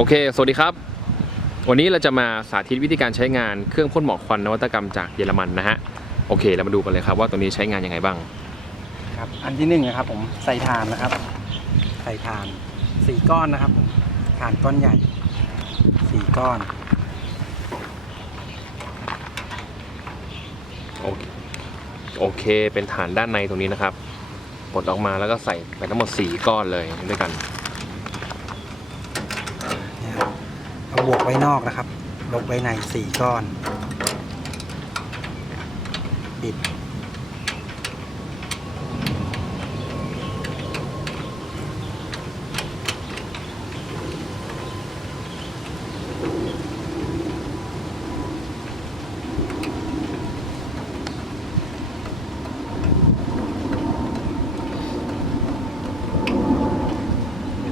โอเค สวัสดีครับ วันนี้เราจะมาสาธิตวิธีการใช้งานเครื่องพ่นหมอกควันนวัตกรรมจากเยอรมันนะฮะ โอเค เรามาดูกันเลยครับว่าตัวนี้ใช้งานยังไงบ้าง ครับ อันที่หนึ่งนะครับผม ใส่ถ่านนะครับ ใส่ถ่านสี่ก้อนนะครับผมถ่านก้อนใหญ่สี่ก้อน โอเค โอเค เป็นฐานด้านในตรงนี้นะครับ ปลดออกมาแล้วก็ใส่ไปทั้งหมด 4 ก้อนเลยด้วยกัน เนี่ยครับเอา บวกไว้นอกนะครับ ลบไว้ในสี่ก้อนปิด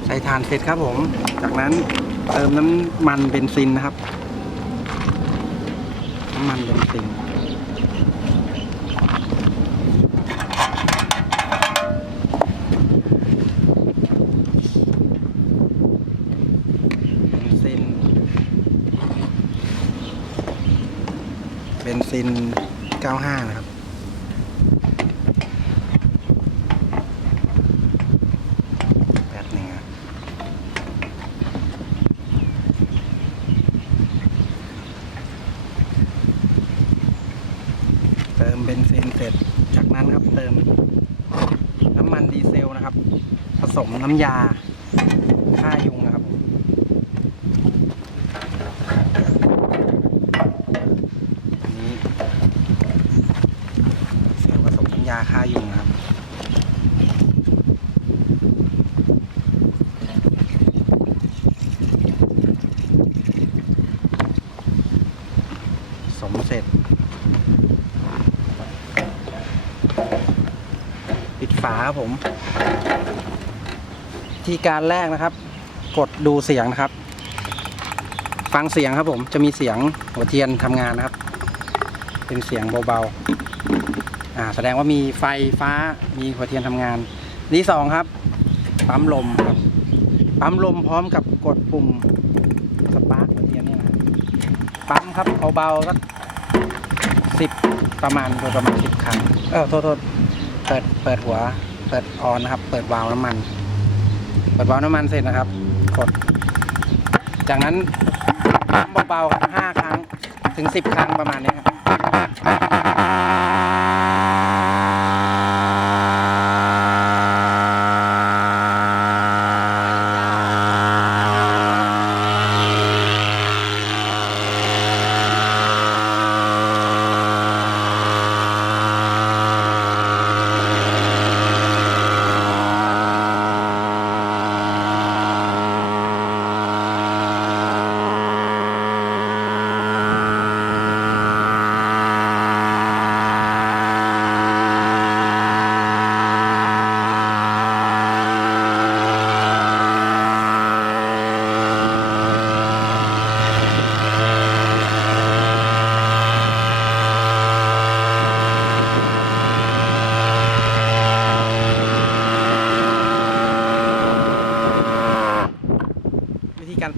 ใส่ถ่านเสร็จครับผม จากนั้น เติมน้ำมันเบนซินนะครับ น้ำมันเบนซินเบนซินเบนซิน95 นะครับ แป๊บหนึ่งครับ เติมเบนซินเสร็จ จากนั้นครับเติมน้ำมันดีเซลนะครับ ผสมน้ำยาฆ่ายุงนะครับอันนี้เซลลผสมน้ำยาฆ่ายุงนะครับผสมเสร็จ ปิดฝาครับผม ที่การแรกนะครับ กดดูเสียงนะครับ ฟังเสียงครับผมจะมีเสียงหัวเทียนทำงานนะครับ เป็นเสียงเบาๆอ่าแสดงว่ามีไฟฟ้ามีหัวเทียนทำงานที่สองครับปั๊มลมครับปั๊มลมพร้อมกับกดปุ่มสปาร์คหัวเทียนเนี่ยนะปั๊มครับเบาๆสัก สิบประมาณโดยประมาณสิบครั้ง เออโทษโทษเปิดเปิดหัว เปิดออนนะครับ เปิดวาล์วน้ำมัน เปิดวาล์วน้ำมันเสร็จนะครับ กด จากนั้นเบาๆครับห้าครั้งถึงสิบครั้งประมาณนี้ครับ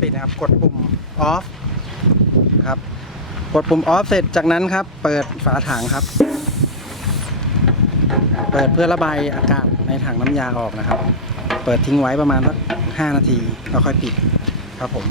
ปิดนะครับ กดปุ่ม off ครับ กดปุ่ม off เสร็จจากนั้นครับ เปิดฝาถังครับ เปิดเพื่อระบายอากาศในถังน้ำยาออกนะครับ เปิดทิ้งไว้ประมาณสัก5นาทีแล้วค่อยปิดครับผม